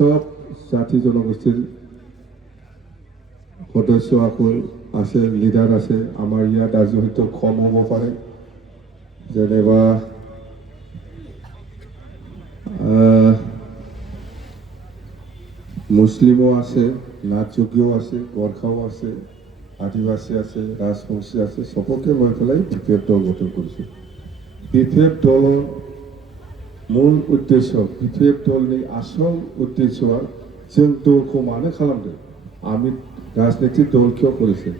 সব জাতি জনগোষ্ঠীৰ সদস্য আছে, লিডাৰ আছে। আমাৰ ইয়াত আজি হয়তো কম হ'ব পাৰে, যেনিবা মুছলিমো আছে, নাথযোগীও আছে, গোৰ্খাও আছে, আদিবাসী আছে, ৰাজবংশী আছে। সবকে লৈ পেলাই BPF দল গঠন কৰিছোঁ। BPF দলৰ মূল উদ্দেশ্য, BPF দলनि আসল উদ্দেশ্যआ जों दलखौ मानो खालामदों? আমি राजनीतिक दल क्यों करिছে?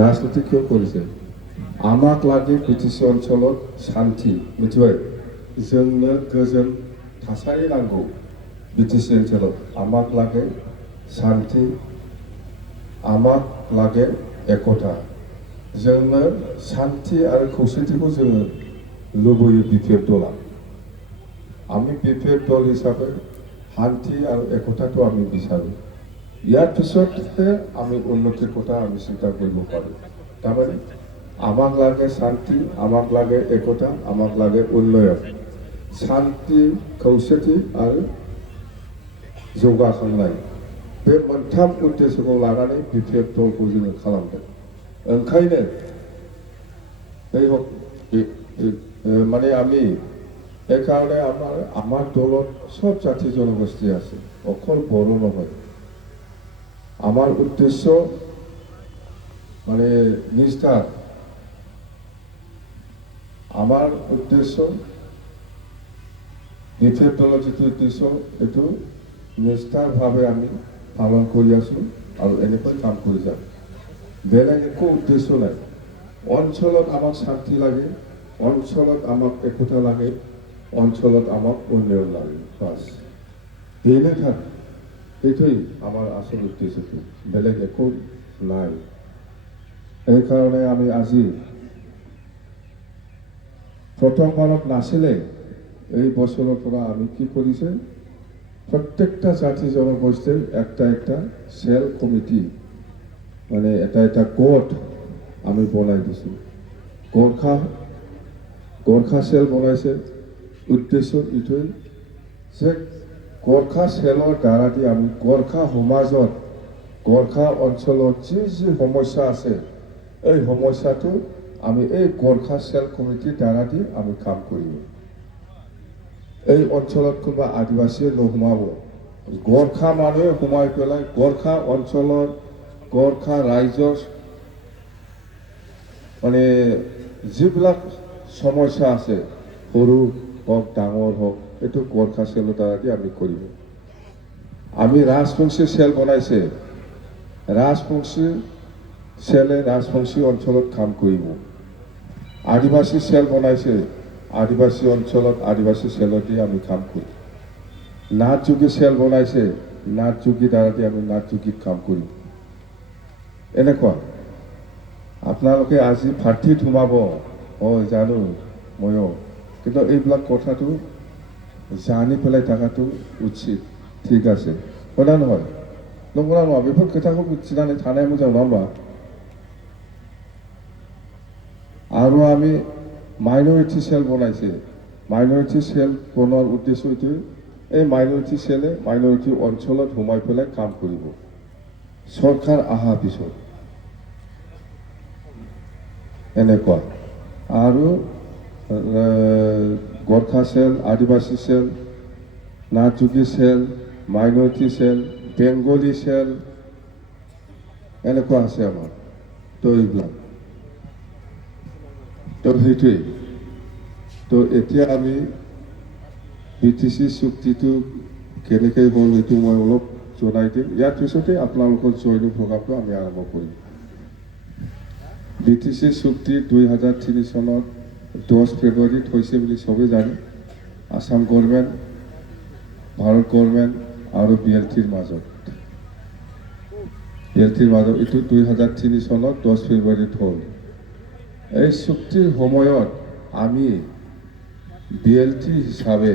राजनीति क्यों करिছে? আমাক লাগে BTC অঞ্চলত শান্তি, मिथिबाय? जोंनो गोजोन थासारि नांगौ। BTC ओनसोलाव আমাক লাগে শান্তি, আমাক লাগে एकता। जोंनो শান্তি आरो खौसेथिखौ जोङो लुबैयो BPF दला। আমি BPF দল হিচাপে শান্তি আৰু একতাটো আমি বিচাৰোঁ। ইয়াৰ পিছতহে আমি উন্নতিৰ কথা আমি চিন্তা কৰিব পাৰোঁ। তাৰমানে আমাক লাগে শান্তি, আমাক লাগে একতা, আমাক লাগে উন্নয়ন। শান্তি, खौसेथि आरो जौगाखांनाय, बे मोनथाम उद्देশ্যखौ लानानै BPF दलखौ जोङो खालामदों। ओंखायनो माने আমি একাৰণে আমাৰ দলত সব জাতি জনগোষ্ঠী আছে, অকল বড়ো নহয়। আমাৰ উদ্দেশ্য মানে নিষ্ঠা, আমাৰ উদ্দেশ্য BPF দলৰ যিটো উদ্দেশ্য এইটো নিষ্ঠাৰভাৱে আমি পালন কৰি আছোঁ আৰু এনেকৈ কাম কৰি যাম। বেলেগ একো উদ্দেশ্য নাই। অঞ্চলত আমাক শান্তি লাগে, অঞ্চলত আমাক একতা লাগে, অঞ্চলত আমাক উন্নয়ন লাগে, বাস বেনে থাক। এইটোই আমার আসল উদ্দেশ্যটো, বেলেগ একো নাই। এই কারণে আমি আজি প্ৰথমবাৰত নাছিলে, এই বছৰৰ পৰা আমি কি কৰিছে, প্ৰত্যেকটা জাতি জনগোষ্ঠীৰ একটা সেল কমিটি, মানে এটা গোট আমি বনাই দিছো। গোৰ্খা সেল বনাইছে। উদ্দেশ্য এইটোই যে গোৰ্খা সেলৰ দ্বাৰা দি আমি গোর্খা সমাজত, গোর্খা অঞ্চলত যি সমস্যা আছে, এই সমস্যাটো আমি এই গোর্খা সেল কমিটিৰ দ্বাৰা দি আমি কাম কৰিম। এই অঞ্চলত কোনোবা আদিবাসীয়ে নোসোমাব, গোৰ্খা মানুহে সোমাই পেলাই গোৰ্খা অঞ্চলত গোৰ্খা ৰাইজৰ মানে যিবিলাক সমস্যা আছে, সৰু হোক ডাঙৰ হোক, এইটো গোৰ্খা সেলৰ দ্বাৰা দি আমি কৰিব। আমি ৰাজবংশী সেল বনাইছে, ৰাজবংশী সেলে ৰাজবংশী অঞ্চলত কাম কৰিব। আদিবাসী সেল বনাইছে, আদিবাসী অঞ্চলত আদিবাসী সেলত দি আমি কাম কৰিম। নাথযোগী সেল বনাইছে, নাথযোগী দ্বাৰা দি আমি নাথযোগীত কাম কৰিম। এনেকুৱা আপোনালোকে আজি ভাৰ্তিত সোমাব, হয় জানো ময়ো, কিন্তু এইবিলাক কথাটো জানি পেলাই থাকাটো উচিত। ঠিক আছে, হয় না নহয়? नंगौना नङा? बेफोर खोथाखौ मिथिनानै थानाया मोजां नङा होमबा? आरो আমি माइनरिटी सेल बनाइছে। माइनरिटी सेल বনোৱাৰ উদ্দেশ্য এইটো, এই माइनरिटी सेले माइनरिटी অঞ্চলত সোমাই পেলাই কাম কৰিব চৰকাৰ অহাৰ পিছত। এনেকুৱা আৰু Gorkha cell, Adivasi cell, Nathyogi cell, minority cell, Bengali cell, এনেকুৱা আছে আমাৰ। তো এইবিলাক তো সেইটোৱেই। তো এতিয়া আমি BTC চুক্তিটো কেনেকৈ হ'ল এইটো মই অলপ জনাই দিম। ইয়াৰ পিছতে আপোনালোকৰ জইনিং প্ৰগ্ৰামটো আমি আৰম্ভ কৰিম। BTC চুক্তি 2003 চনত 10 ফেব্ৰুৱাৰীত হৈছে বুলি সবেই জানে। আসাম গভৰ্ণমেণ্ট, ভাৰত গভৰ্ণমেণ্ট আৰু BLTৰ মাজত। এইটো 2003 চনত 10 ফেব্ৰুৱাৰীত হ'ল। এই চুক্তিৰ সময়ত আমি BLT হিচাপে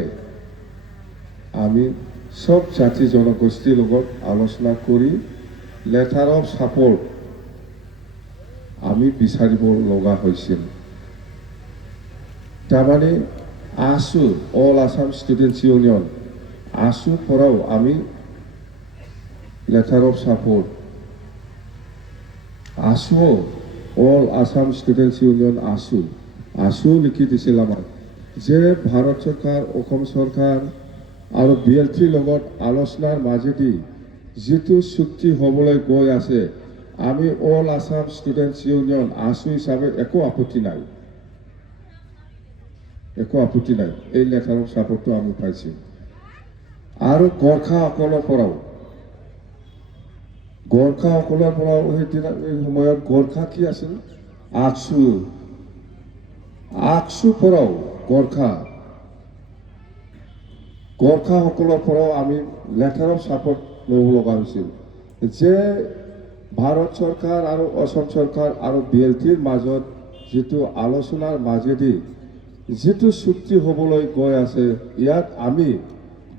আমি সব জাতি জনগোষ্ঠীৰ লগত আলোচনা কৰি লেটাৰ অফ ছাপোৰ্ট আমি বিচাৰিব লগা হৈছিল। তাৰমানে ASU, all Assam students union, ASU পৰাও আমি letter of support ASU All Assam Students Union ASU লিখি দিছিল আমাক যে ভাৰত চৰকাৰ অসম চৰকাৰ আৰু BLT লগত আলোচনাৰ মাজেদি যেটো চুক্তি হ'বলৈ গৈ আছে আমি All Assam Students Union ASU হিচাপে একো আপত্তি নাই এই letter of support টো আমি পাইছো আৰু গোৰ্খাসকলৰ পৰাও সেই সময়ত গোৰ্খা কি আছিল আকসু পৰাও গোৰ্খাসকলৰ পৰাও আমি লেটাৰ অফ ছাপোৰ্ট ল'ব লগা হৈছিল যে ভাৰত চৰকাৰ আৰু অসম চৰকাৰ আৰু BLTৰ মাজত যেটো আলোচনাৰ মাজেদি যেটো চুক্তি হ'বলৈ গৈ আছে ইয়াত আমি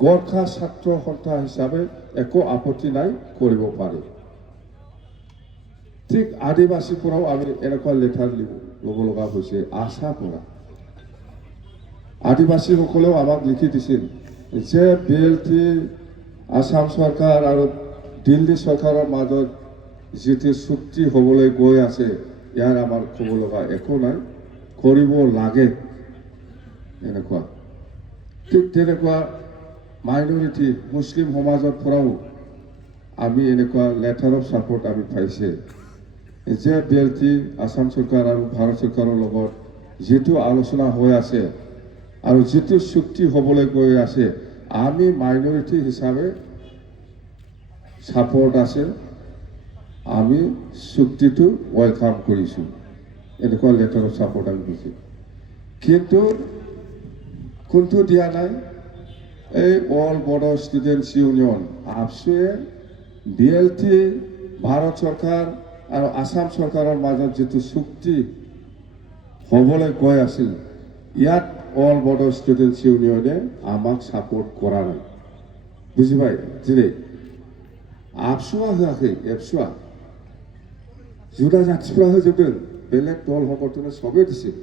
গোৰ্খা ছাত্ৰ সন্থা হিচাপে একো আপত্তি নাই কৰিব পাৰি ঠিক আদিবাসী পৰাও আমি এনেকুৱা লেটাৰ ল'ব লগা হৈছে আশা পৰা আদিবাসীসকলেও আমাক লিখি দিছিল যে BLT আসাম চৰকাৰ আৰু দিল্লী চৰকাৰৰ মাজত যেটো চুক্তি হ'বলৈ গৈ আছে ইয়াৰ আমাৰ ক'ব লগা একো নাই কৰিব লাগে এনেকুৱা ঠিক তেনেকুৱা মাইনৰিটি মুছলিম সমাজৰ পৰাও আমি এনেকুৱা লেটাৰ অফ ছাপোৰ্ট আমি পাইছে যে BLT আসাম চৰকাৰ আৰু ভাৰত চৰকাৰৰ লগত যেটো আলোচনা হৈ আছে আৰু যেটো চুক্তি হ'বলৈ গৈ আছে আমি মাইনৰিটি হিচাপে ছাপোৰ্ট আছে আমি চুক্তিটো ওয়েলকাম কৰিছো এনেকুৱা লেটাৰ অফ ছাপোৰ্ট আমি দিছো কিন্তু কোনটো দিয়া নাই এই অল বড়ো ষ্টুডেণ্টছ ইউনিয়ন ABSUয়ে BLT ভাৰত চৰকাৰ আৰু আসাম চৰকাৰৰ মাজত যেটো চুক্তি হ'বলৈ গৈ আছিল ইয়াত অল বড়ো ষ্টুডেণ্টছ ইউনিয়নে আমাক ছাপোৰ্ট কৰা নাই বুজি পাই দিলে ABSUৱা হোৱাকৈ ABSUৱা জুদা জাতিফোৰা হোজোবদों বেলেগ দল সকলটোনে সবে দিছিল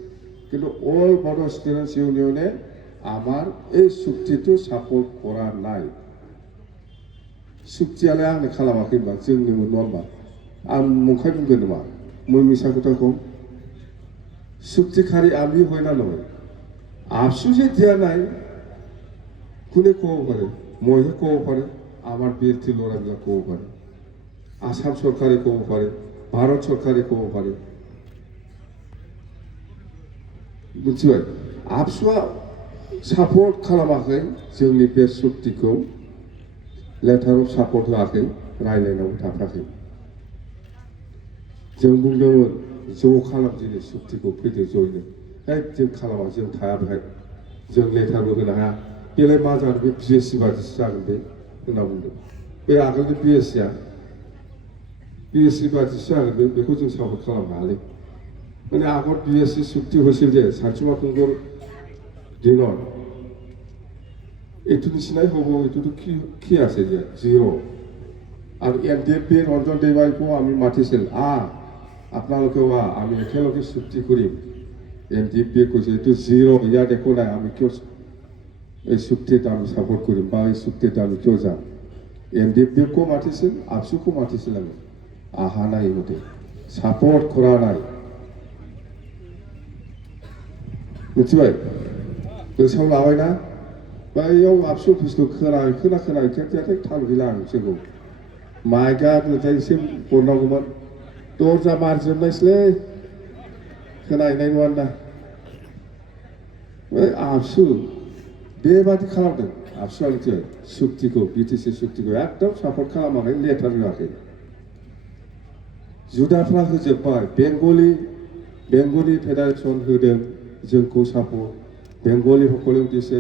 কিন্তু অল বড়ো ষ্টুডেণ্টছ ইউনিয়নে আমাৰ এই চুক্তিটো ছাপোৰ্ট কৰা নাই চুক্তিয়ালে আंनो खालामाखैबा जोंनि नङा आं मुंखाय बुंगोन नामा মই মিছা কথা কম চুক্তিকাৰী আমি হয় না নহয় ABSU যে দিয়া নাই কোনে ক'ব পাৰে মইহে ক'ব পাৰে আমাৰ BLT ল'ৰাবিলাক ক'ব পাৰে আসাম চৰকাৰে ক'ব পাৰে ভাৰত চৰকাৰে ক'ব পাৰে বুজিবাय ABSUआ सापर्ट खालामाखै जोंनि बे चुक्तिखौ लेटार अफ सापर्ट होआखै रायलायनायाव थाफाखै जों बुंदोंमोन ज' खालाम दिनै चुक्तिखौ फैदो ज'यैनो जों खालामा जों थाया बेहाय जों लेटारबो होनो हाया बेलाय मा जागोन बे BSc बादिसो जागोन बे होनना बुंदों बे आगोलनि BSc बादिसो जागोन बेखौ जों सापर्ट खालामनो हायालै माने आगत BSc चुक्ति হৈছিল যে सानसुमा खुंगुर দিনত এইটো নিচিনাই হ'ব এইটোতো কি আছে যে জিৰ' আৰু NDFB ৰঞ্জন দেৱাইকো আমি মাতিছিল আপোনালোকেও আমি একেলগে চুক্তি কৰিম NDFBয়ে কৈছে এইটো জিৰ' ইয়াত একো নাই আমি কিয় এই চুক্তিত আমি ছাপোৰ্ট কৰিম বা এই চুক্তিত আমি কিয় যাম NDFBকো মাতিছিল ABSUকো মাতিছিল আমি আহা নাই ইহঁতে ছাপোৰ্ট কৰা নাই বুজিবাय गोसोआव लाबायना बैयाव ABSU अफिसखौ खोनाखोनाय खेबथाय थाल गैला आं जोंखौ माइकआ नाथाय एसे बरनांगौमोन दरजा मारिजोबनायसैलै खोनाहैनाय नङा ना बै ABSU बेबादि खालामदों ABSUआ मिथिबाय चुक्तिखौ BTC चुक्तिखौ एकदम सापर्ट खालामाखै लेटार होआखै जुदाफ्रा होजोब्बाय बेंगलि फेडारेसन होदों जोंखौ सापर्ट बेंगली সকলেও দিছে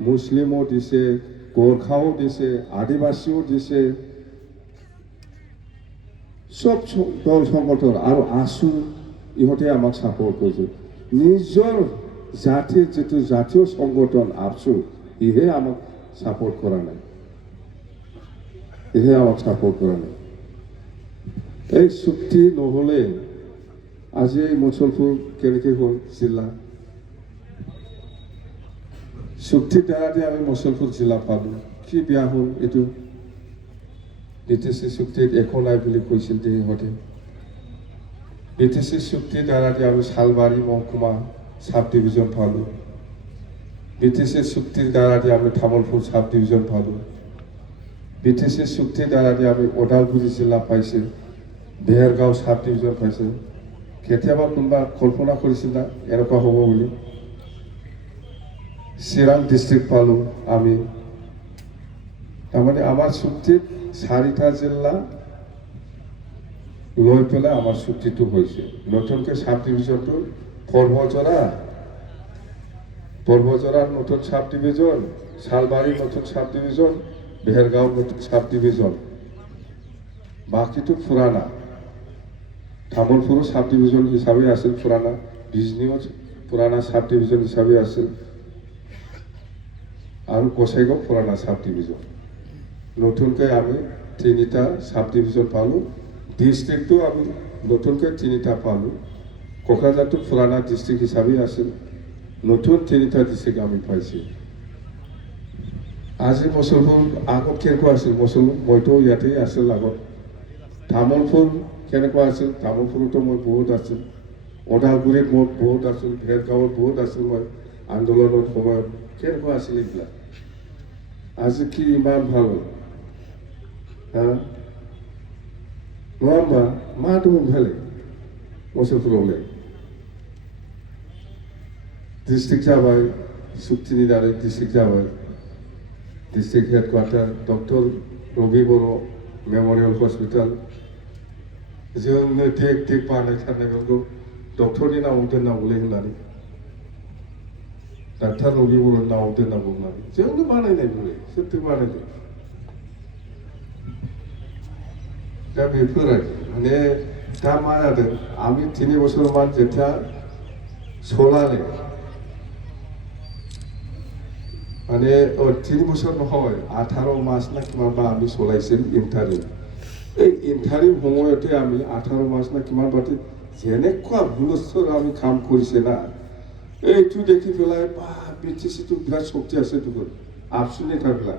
মুসলিমও দিছে গোর্খাও দিছে আদিবাসীও দিছে সব দল সংগঠন আৰু ASU ইহঁতে আমাক সাপোৰ্ট কৰিছে নিজৰ জাতিৰ যেটো জাতীয় সংগঠন ABSU ইহে আমাক সাপোৰ্ট কৰা নাই এই চুক্তি নহলে আজি মুছলপুৰ কেনেকৈ হ'ল জিলা চুক্তি দ্বাৰা আমি মুছলপুৰ জিলা পালো কি বেয়া হ'ল এইটো BTC চুক্তিত একো নাই বুলি কৈছিল সিহঁতে BTC চুক্তিৰ দ্বাৰা আমি শালবাৰী মহকুমা সাব ডিভিজন পালোঁ BTC চুক্তিৰ দ্বাৰা আমি তামোলপুৰ সাব ডিভিজন পালোঁ BTC চুক্তিৰ দ্বাৰা আমি ওদালগুৰি জিলা পাইছে বেহেৰগাঁও সাব ডিভিজন পাইছে কেতিয়াবা কোনোবা কল্পনা কৰিছিল না এনেকুৱা হ'ব বুলি চিৰাং ডিষ্ট্ৰিক্ট পালোঁ আমি তাৰমানে আমাৰ চুক্তিত 4টা জিলা লৈ পেলাই আমাৰ চুক্তিটো হৈছে নতুনকৈ সাব ডিভিজনটো পৰ্বজৰাৰ নতুন সাব ডিভিজন শালবাৰী নতুন সাব ডিভিজন বেহেৰগাঁও নতুন সাব ডিভিজন বাকিটো পুৰাণা তামোলপুৰ সাব ডিভিজন হিচাপে আছিল পুৰাণা বিজনীও পুৰাণা সাব ডিভিজন হিচাপে আছিল আৰু গোসাইগাঁও পুৰাণা সাব ডিভিজন নতুনকৈ আমি 3টা সাব ডিভিজন পালোঁ ডিষ্ট্ৰিক্টটো আমি নতুনকৈ 3টা পালোঁ কোকৰাঝাৰটো পুৰাণা ডিষ্ট্ৰিক্ট হিচাপে আছিল নতুন 3টা ডিষ্ট্ৰিক্ট আমি পাইছোঁ আজি মুছলপুৰ আগত কেনেকুৱা আছিল মুছলপুৰ মইতো ইয়াতে আছিল আগত তামোলপুৰ কেনেকুৱা আছিল তামোলপুৰতো মই বহুত আছিল ওদালগুৰিত মই বহুত আছিল বেহেৰগাঁৱত বহুত আছিল মই আন্দোলনৰ সময়ত কেনেকুৱা আছিল এইবিলাক আজি কি ইমান ভাল হ'ল নয়amba মাটো ভালে মুছলপুৰলৈ ডিষ্ট্ৰিক্ট जाबाय চুক্তিनि दारै डिस्ट्रिक्ट जाबाय डिस्ट्रिक्ट हेडक्वार्टार डक्टर रबि बर' मेमोरियल हस्पिटाल जोंनो टेक बानायथारनायखौ डक्टरनि नामाव दोननांगौलै होननानै डाक्टार रबि बर'नि नामाव दोननांगौ होननानै जोंनो बानायनाय नुयो सोरथो बानायदों दा बेफोर माने दा मा जादों আমি 3 বছর মান যেতিয়া চলালে মানে 3 বছর নহয় 18 মাস না কিমানবা আমি চলাইছিল ইন্টারিম এই ইন্টারিম সময়তে আমি 18 মাস না কিমান বাতি যেনেকুৱা হুলস্থৰ আমি কাম কৰিছে না এইটো দেখি পেলাই বা BTCটো বিৰাট শক্তি আছে তো আপসুনি থাকলা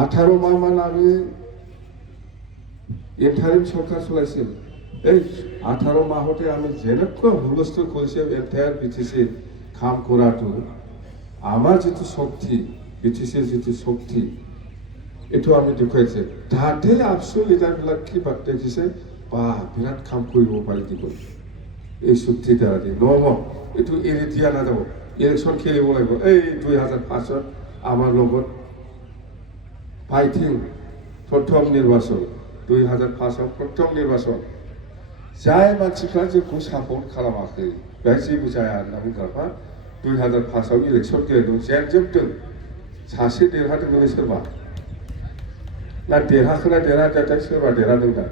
18 মাহ মান আমি ইন্টাৰিম সৰকাৰ চলাইছিল এই 18 মাহতে আমি যেনেকুৱা হুলস্থৰ কৰিছে এন্টায়াৰ BTC কাম কৰাটো আমাৰ যেটো শক্তি BTCৰ যেটো শক্তি এটো আমি দেখুৱাইছে তাতে আপসুল লিডাৰবিলাক কি বাত দেখিছে বা বিৰাট কাম কৰিব পাৰি দিব এই শক্তি দ্বাৰা নহ'ব এটো এৰি দিয়া নাযাব ইলেকশ্যন খেলিব লাগিব এই 2005ত আমাৰ লগত ফাইটিং প্ৰথম নিৰ্বাচন 2005 প্রথম নির্বাচন যাই মানসিफ्रा जोंखौ सापर्ट खालामाखै बेहाय जेबो जाया होनना बुंग्राफ्रा 2005 इलेक्शन गेलेदों जेनजोबदों सासे देरहादोंमोन सोरबा ना देरहाखोना देरहायाखै सोरबा देरहादों दा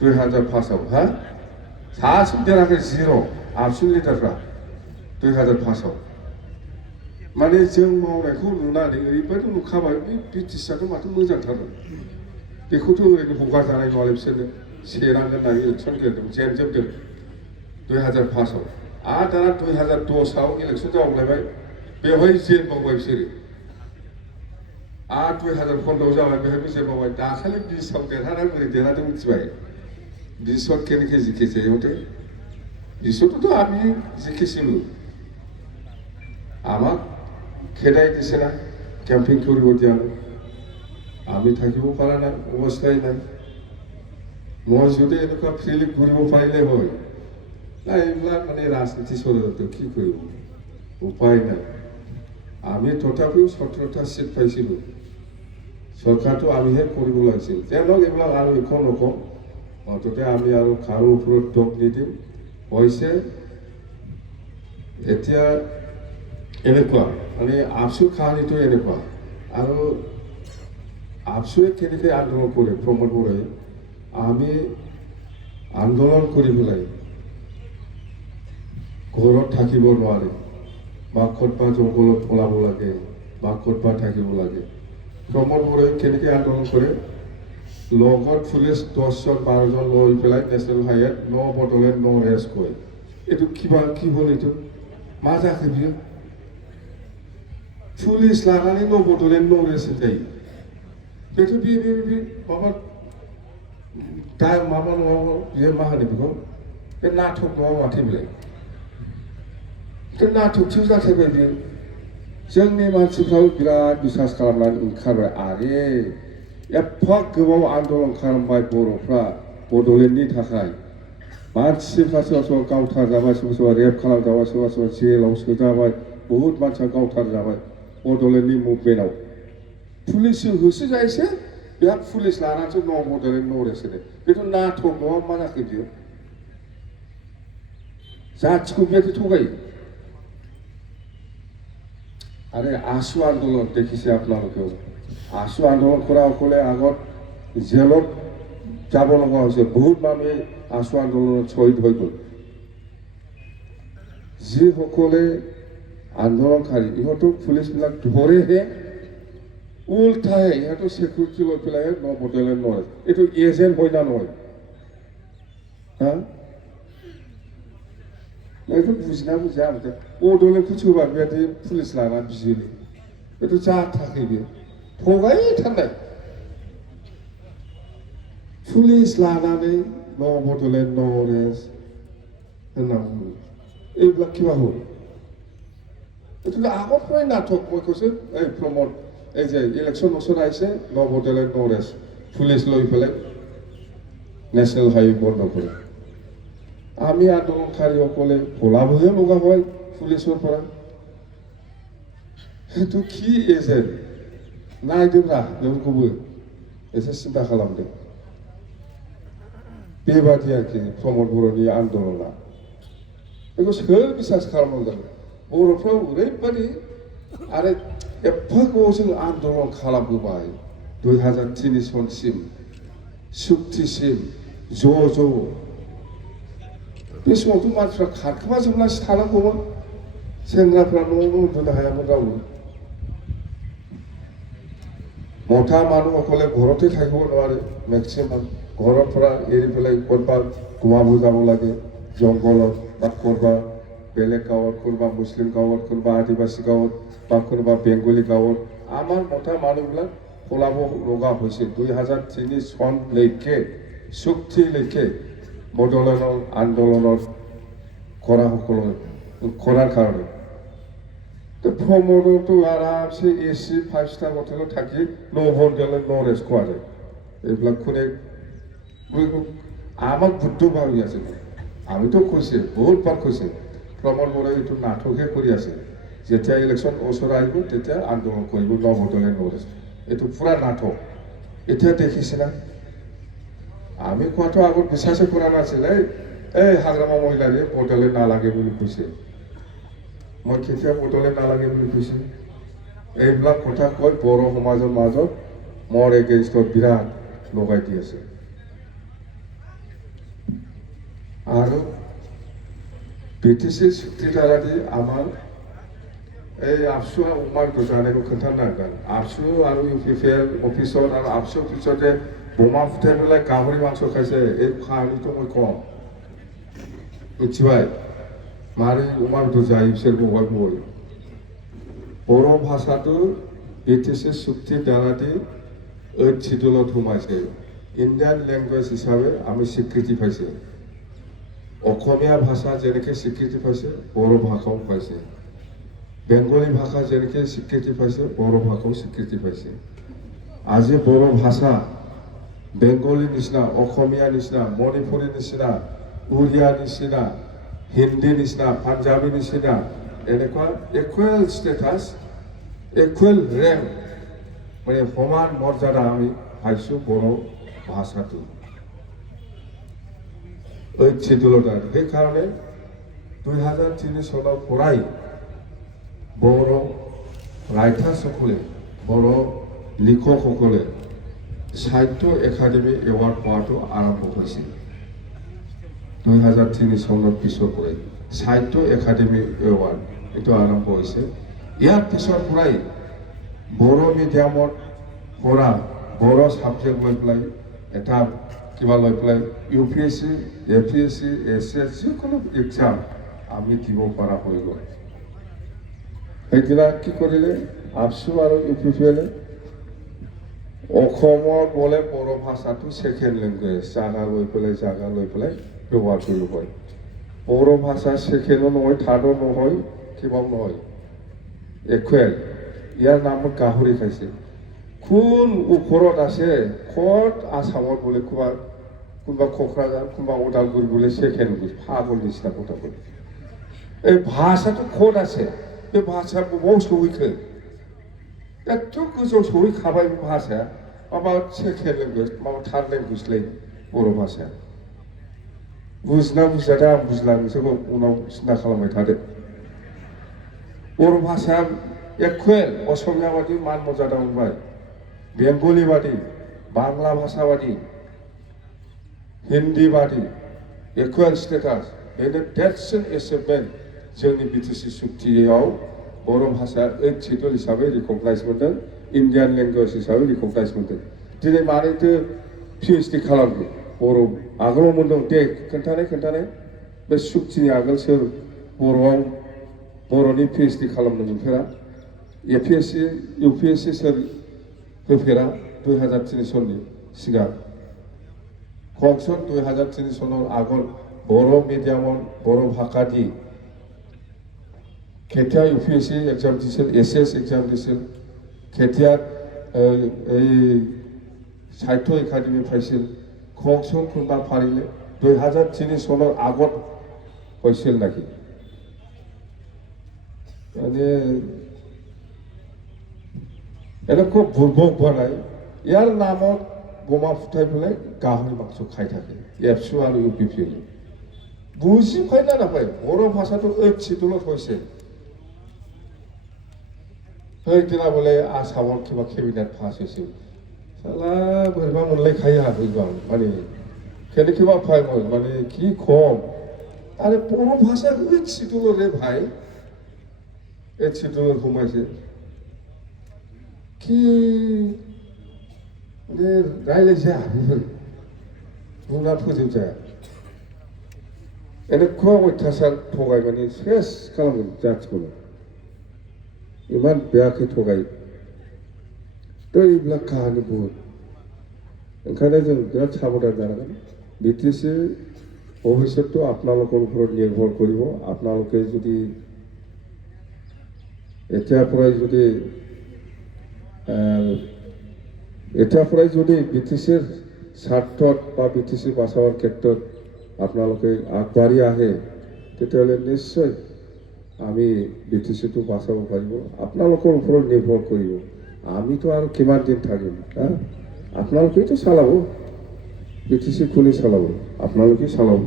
2005 हा सासे देरहाखै जिर' आबसुल लिडारफ्रा 2005 माने जों मावनायखौ नुनानै ओरैबायदि नुखाबाय बे BTCआथ' माथो मोजांथार बेखौथ' ओरैनो हगारजानाय नङा बिसोरनो सेनांगोन होननानै इलेक्शन गेलेदों जेनजोबदों 2005 आरो दाना 2010 इलेक्शन जावलायबाय बेवहाय जेनबावबाय बिसोरो आरो 2015 जाबाय बेहायबो जेनबावबाय दाखालि 20आव देरहाना बोरै देरहादों मिथिबाय 20ত কেনেকৈ জিকিছে ইহঁতে 20ততো আমি জিকিছিলোঁ আমাক খেদাই দিছে না কেম্পিং কৰিব দিয়া নাই আমি থাকিব পৰা নাই অৱস্থাই নাই মই যদি এনেকুৱা ফ্ৰীলি ঘূৰিব পাৰিলে হয় না এইবিলাক মানে ৰাজনীতি চলাটো কি কৰিব উপায় নাই আমি তথাপিও 17টা সিট পাইছিলোঁ চৰকাৰটো আমিহে কৰিব লাগিছিল তেওঁলোক এইবিলাক আৰু একো নকওঁ অন্ততে আমি আৰু কাৰো ওপৰত দোষ নিদিওঁ হৈছে এতিয়া এনেকুৱা মানে আপসুৰ কাহিনীটো এনেকুৱা আৰু আপসুৱে কেনেকৈ আন্দোলন কৰে প্ৰমোদ বৰাই আমি আন্দোলন কৰি পেলাই ঘৰত থাকিব নোৱাৰে বা ক'ৰবাত জংঘলত পলাব লাগে বা ক'ৰবাত থাকিব লাগে প্ৰমোদ বৰাই কেনেকৈ আন্দোলন কৰে লগত পুলিচ 10জন 12জন লৈ পেলাই নেশ্যনেল হাইৱেত নো বডলেণ্ড নো ৰেষ্ট কয় এইটো কিবা কি হ'ল এইটো মা যাকে বিয়ে पुलिस लानानै न' बड'लेण्ड नरेस जायो बेथ' बे माबा दा माबा नङाबा बियो मा होनो बेखौ बे नाटक नङा माथो बेलाय बे नाटकसो जाथारबाय बियो जोंनि मानसिफ्राबो बिराद बिसास खालामनानै ओंखारबाय आरे एफा गोबाव आन्दलन खालामबाय बर'फ्रा बड'लेण्डनि थाखाय मानसिफ्रा सोरबा सोरबा गावथारजाबाय सोरबा सोरबा रेप खालामजाबाय सोरबा सोरबा जेलाव सोजाबाय बहुद मानसिया गावथारजाबाय बड'लेण्डनि मुभमेन्टआव पुलिसजों होसोजायोसो बेहा पुलिस लानानैसो न' बड'लेण्ड नरेस होनो बेथ' नाटक नङा मा जाखो बियो जाथिखौ बेबायदि थगायो আরে আশু আন্দোলন দেখিছে আপোনালোকেও আশু আন্দোলন কৰাসকলে আগত জেলত যাব লগা হৈছে বহুত মানুহে আশু আন্দোলনত শ্বহীদ হৈ গ'ল যিসকলে আন্দোলনকাৰী ইহঁতক পুলিচবিলাক ধৰেহে উল্টাহে ইহঁতক চিকিউৰিটি লৈ পেলাই ন বড'লেণ্ড নৰেছ এইটো এজেণ্ট হয় না নহয় হা बेखौ बुजिना बुजिया ओमफ्राय बड'लेण्डखौ सोरबा बेबायदि पुलिस लाना बिजिरो बेथ' जाथाराखै बे थगायथारनाय पुलिस लानानै न' बड'लेण्ड नरेस होनना बुङो এইবিলাক কিবা হ'ল এইটো আগৰ পৰাই নাটক মই কৈছোঁ এই প্ৰমোদ এই যে ইলেকশ্যন বছৰ আহিছে ন' বড'লেণ্ড নৰেছ পুলিচ লৈ পেলাই নেশ্যনেল হাইৱে বন্ধ কৰে আমি আন্দোলনকাৰীসকলে পলাবহে লগা হয় পুলিচৰ পৰা সেইটো কি এজেণ্ট नायदोंब्रा बेफोरखौबो एसे सिन्था खालामदो बेबादि आरोखि प्रमद बर'नि आन्दलना बेखौ सोर बिसास खालामनांगोन बर'फ्राव ओरैबादि आरो एफा गोबाव जों आन्दलन खालामबोबाय 2003 सनसिम सुक्तिसिम ज' बे समावथ' मानसिफ्रा खारखोमाजोबनासो थानांगौमोन सेंग्राफ्रा न'आवनो उन्दुनो हायामोन रावबो মতা মানুহসকলে ঘৰতে থাকিব নোৱাৰে মেক্সিমাম ঘৰৰ পৰা এৰি পেলাই ক'ৰবাত ঘুমাব যাব লাগে জংঘলত বা ক'ৰবাত বেলেগ গাঁৱত কোনোবা মুছলিম গাঁৱত কোনোবা আদিবাসী গাঁৱত বা কোনোবা বেংগলী গাঁৱত আমাৰ মতা মানুহবিলাক পলাব লগা হৈছিল 2003 চনলৈকে চুক্তিলৈকে বড'লেণ্ডৰ আন্দোলনৰ কৰাৰ কাৰণে প্ৰমোদতো আৰামসে এসি 5 স্টাৰ হোটেলে থাকি ন বড'লেণ্ড নৰেছ খোৱা যায় এইবিলাক কোনে আমাক বুদ্ধ ভাবি আছে আমিতো কৈছে বহুতবাৰ কৈছে প্ৰমোদ বৰাই এইটো নাটকহে কৰি আছে যেতিয়া ইলেকশ্যন ওচৰ আহিব তেতিয়া আন্দোলন কৰিব ন বড'লেণ্ড নৰেছ এইটো পুৰা নাটক এতিয়া দেখিছে না আমি কোৱাটো আগত বিশ্বাসে কৰা নাছিল এই হাগ্ৰামা মহিলাৰে বড'লেণ্ড নালাগে বুলি কৈছে মই কেতিয়া বড'লেণ্ড নালাগে বুলি কৈছোঁ এইবিলাক কথা কৈ বড়ো সমাজৰ মাজত মোৰ এগেইনষ্টত বিৰাট লগাই দি আছে আৰু BTC চুক্তি দ্বাৰা দি আমাৰ এই আবসুৱা উমাৰ জানেগো खोन्थानांगोन আবসু আৰু UPPL অফিচত আৰু আবসু অফিচতে বোমা ফুটাই পেলাই গাহৰি মাংস খাইছে এই কাহিনীটো মই কওঁ মিथिबाय मारै उमारखौ जायो बिसोर बहाय बहाय बर' भाषाটো BTC চুক্তি দ্বাৰা দি 8 শিডিউলত সোমাইছে ইণ্ডিয়ান লেংগুৱেজ হিচাপে আমি স্বীকৃতি পাইছে অসমীয়া ভাষা যেনেকৈ স্বীকৃতি পাইছে বড়ো ভাষাও পাইছে বেংগলী ভাষা যেনেকৈ স্বীকৃতি পাইছে বড়ো ভাষাও স্বীকৃতি পাইছে আজি বড়ো ভাষা বেংগলী নিচিনা অসমীয়া নিচিনা মণিপুৰী নিচিনা উৰিয়া নিচিনা হিন্দী নিচিনা পাঞ্জাবী নিচিনা এনেকুৱা ইকুৱেল ষ্টেটাছ ইকুৱেল ৰেংক মানে সমান মৰ্যাদা আমি পাইছোঁ বড়ো ভাষাটো 8 শিডিউলত আৰু সেইকাৰণে 2003 চনৰ পৰাই বড়ো ৰাইটাৰসকলে বড়ো লিখকসকলে সাহিত্য একাডেমি এৱাৰ্ড পোৱাটো আৰম্ভ হৈছিল 2003 চনৰ পিছৰ পৰাই সাহিত্য একাডেমি এৱাৰ্ড এইটো আৰম্ভ হৈছে ইয়াৰ পিছৰ পৰাই বড়ো মিডিয়ামত পঢ়া বড়ো ছাবজেক্ট লৈ পেলাই এটা কিবা লৈ পেলাই UPSC APSC SSC যিকোনো এক্সাম আমি দিব পৰা হৈ গ'ল সেইদিনা কি কৰিলে আপচু আৰু ইউ পি পি এলে অসমত বোলে বড়ো ভাষাটো ছেকেণ্ড লেংগুৱেজ জাগা লৈ পেলাই ব্যৱহাৰ কৰিব পাৰি বড়ো ভাষা ছেকেণ্ডো নহয় থাৰ্ডো নহয় কিবাও নহয় একোৱেল ইয়াৰ নামত গাহৰি খাইছে কোন ওপৰত আছে ক'ত আসামত বোলে কোনোবা কক্ৰাঝাৰ কোনোবা ওদালগুৰি বোলে ছেকেণ্ড লেংগুৱেজ পাগল নিচিনা কথা বোলে এই ভাষাটো ক'ত আছে बे भाषा बबाव सहैखो एथ' गोजौ सहैखाबाय बे भाषाया माबा सेकेन्ड लेंगुवेज माबा थार्ड लेंगुवेजलाय बर' भाषाया बुजिना बुजिया आं बुजिला नोंसोरखौ उनाव सिन्था खालामबाय थादो बर' भाषाया एकुवेल असमिया बादि मान मर्यादा मोनबाय बेंगलि बादि बांला भाषा बादि हिन्दी बादि एकुवेल स्टेटास बेनो देरसिन एचिभमेन्ट जोंनि बिटिसि सुक्तियाव बर' भाषाया ओइथ शिड्युल हिसाबै रिकगनाइज मोनदों इन्डियान लेंगुवेज हिसाबै रिकगनाइज मोनदों दिनै मानोथो पिएइचडि खालामो बर' आगोलाव मोनदों दे खोन्थानाय बे सुक्तिनि आगोल सोर बर'आव बर'नि पिएइचडि खालामनो मोनफेरा एपिएससि इउपिएससि सोर होफेरा 2003 सननि सिगां खमसन 2003 सनाव आगोल बर' मिडियामाव बर' भाषा দি केथिया इउपिएससि एग्जाम दिছিল एसएस एग्जाम दिছিল केथिया साहित्य एकाडेमि पाइছিল खमसन কোনবা পাৰিলে 2003 सনৰ আগত হৈছিল নাকি মানে এটা খুব বুৰ্বক বনাই ইয়াৰ নামত বোমা ফুটাই পেলাই গাহৰি মাংস খাই থাকে এফচু আৰু ইউপিপি বুজি পাই না নাপায় বৰ ভাষাটো ওইথ শিডিউলত হৈছে সেইদিনা বোলে आसामाव किबा केबिनेट पास হৈছিল साला बोरैबा मोनलायखायो आहा बोरैबा माने केनेकिबा फाइमोन माने কি खम आरो बर' भाषा ओइथ शिडिउल रे भाई ओइथ शिडिउल घुमाइছে কি माने रायलायजाया बुंना फोजोबजाया এনেকুৱা অত্যাচাৰ थगाय माने सेस खालामगोन जाथिखौनो इमान बेयाखै थगाय तो এইবিলাক কাহিনী বহুত ओंखायनो जों बिराद साबधान जानांगोन बिटिसि भबिष्यतটো আপোনালোকৰ ওপৰত নিৰ্ভৰ কৰিব আপোনালোকে যদি এতিয়াৰ পৰাই যদি বিটিচিৰ স্বাৰ্থত বা বিটিচি বাঁচাবৰ ক্ষেত্ৰত আপোনালোকে আগবাঢ়ি আহে তেতিয়াহ'লে নিশ্চয় আমি বিটিচিটো বাঁচাব পাৰিব আপোনালোকৰ ওপৰত নিৰ্ভৰ কৰিব আমিতো আৰু কিমান দিন থাকিম আপোনালোকেইতো চালাব বিটিচি কোনে চালাব আপোনালোকেই চালাব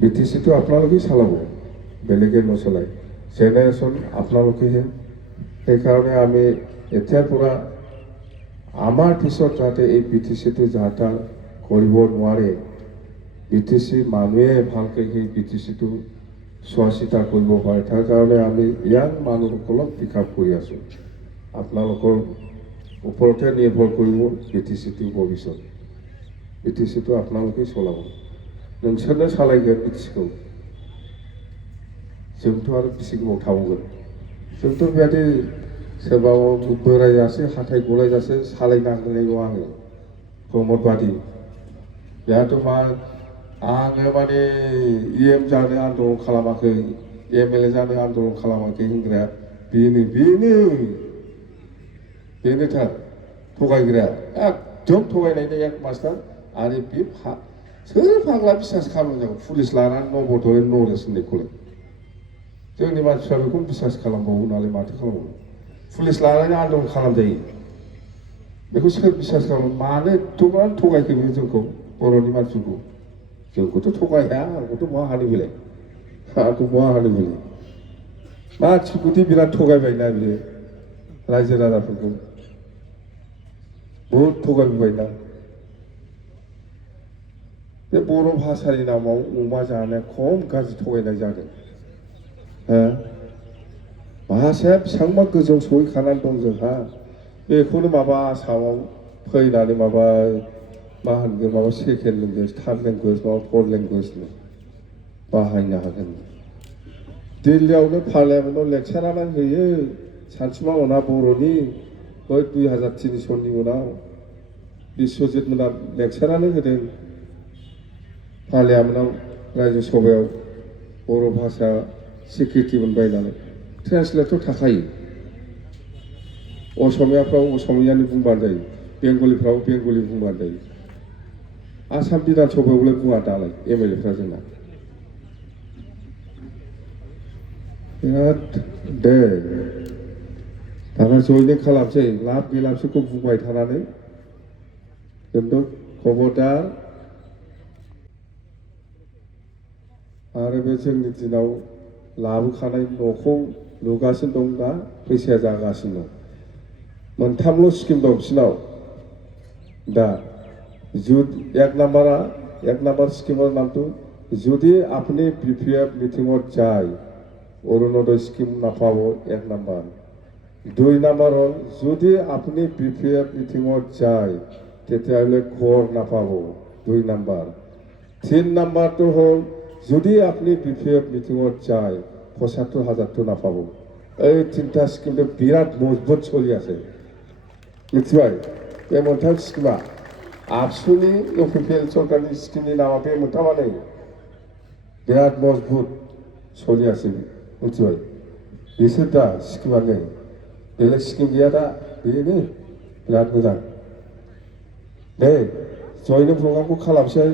বিটিচিটো আপোনালোকেই চালাব বেলেগে নচলায় জেনেৰেশ্যন আপোনালোকেহে সেইকাৰণে আমি এতিয়াৰ পৰা আমাৰ পিছত যাতে এই বিটিচিটো যাতা কৰিব নোৱাৰে বিটিচি মানুহে ভালকৈ সেই বিটিচিটো চোৱা চিতা কৰিব পাৰে তাৰ কাৰণে আমি ইয়াং মানুহসকলক পিকআপ কৰি আছোঁ আপোনালোকৰ ওপৰতে নিৰ্ভৰ কৰিব বিটিচিটো ভৱিষ্যত বিটিচিটো আপোনালোকেই চলাব नोंसोरनो सालायगोन बिटिसिखौ जोंथ' आरो बेसे गोबाव थाबावगोन जोंथ' बेबायदि सोरबा बोरायजासे हाथाय गलायजासे सालायनांगोन आङो प्रमद बादि बेहाथ' मा आङो माने इएम जानो आन्दलन खालामाखै एमएलए जानो आन्दलन खालामाखै होनग्राया बेनोथार थगायग्राया एकदम थगायनायनि एक मास्टार आरो बे सोर फाग्ला बिसास खालामनांगौ पुलिस लानानै न' बड'लेण्ड नरेश होननायखौलाय जोंनि मानसिफ्रा बेखौनो बिसास खालामबावो नालाय माथो खालामबावो पुलिस लानानै आन्दलन खालामजायो बेखौ सोर बिसास खालामो मानो एथ'बां थगायखो बियो जोंखौ बर'नि मानसिखौ जोंखौथ' थगाया आंखौथ' बहा हानो बेलाय आंखौ बहा हानो बेलाय मानसिखौथ' बिराद थगायबायना बियो रायजो राजाफोरखौ बहुद थगायबोबायना बे बर' भाषानि नामाव अमा जानाया खम गाज्रि थगायनाय जादों भाषाया बेसेबांबा गोजौ सहैखानानै दं जोंहा बेखौनो माबा आसामाव फैनानै माबा मा होनगोन माबा सेकेन्ड लेंगुवेज थार्ड लेंगुवेज माबा फर्थ लेंगुवेज बाहायनो हागोन दिल्लीयावनो पार्लियामेन्टआव लेक्सारानो होयो सानसुमा मोना बर'नि बै 2003 सननि उनाव बिश्वजित मोना लेक्सारानो होदों पार्लियामेन्टआव रायजो सभायाव बर' भाषा स्वीकृति मोनबाय नालाय ट्रेन्सलेटर थाखायो असमियाफ्राव असमियानि बुंबानो जायो बेंगलिफ्राव बेंगलि बुंबानो जायो आसाम बिधान सभायावलाय बुङा दालाय एमएलएफ्रा जोंना बिराद दे दाना जयनिं खालामसै लाब गैला बिसोरखौ बुंबाय थानानै खिन्थु खबरदार आरो बे जोंनि दिनाव लाबोखानाय न'खौ लुगासिनो दं दा फैसाया जागासिनो दं मोनथामल' स्किम दं बिसिनाव दा एक नंबर स्कीमर नाम तो यदि अपने बीपीएफ मीटिंग जाए अरुणोदय स्कीम ना पाओ एक नंबर 2 नंबर हल यदि अपने बीपीएफ मीटिंग जाए तेतियाले घर ना पाओ 2 नंबर 3 नंबर तो हल यदि अपने बीपीएफ मीटिंग जाए 75,000 तो ना पाओ এই তিনটা স্কিম বিরাট মজবুত চলি আছে मिथिबाय बे मोनथाम स्कीमा आबसुनि इउपिपिएल सरकारनि स्कीमनि नामा बे मोनथामानो बिराद मजबुत सोलियासै मिथिबाय बिसोर दा स्कीमानो बेलेग स्कीम गैया दा बेनो बिराद मोजां दे जयनिं प्रग्रामखौ खालामसै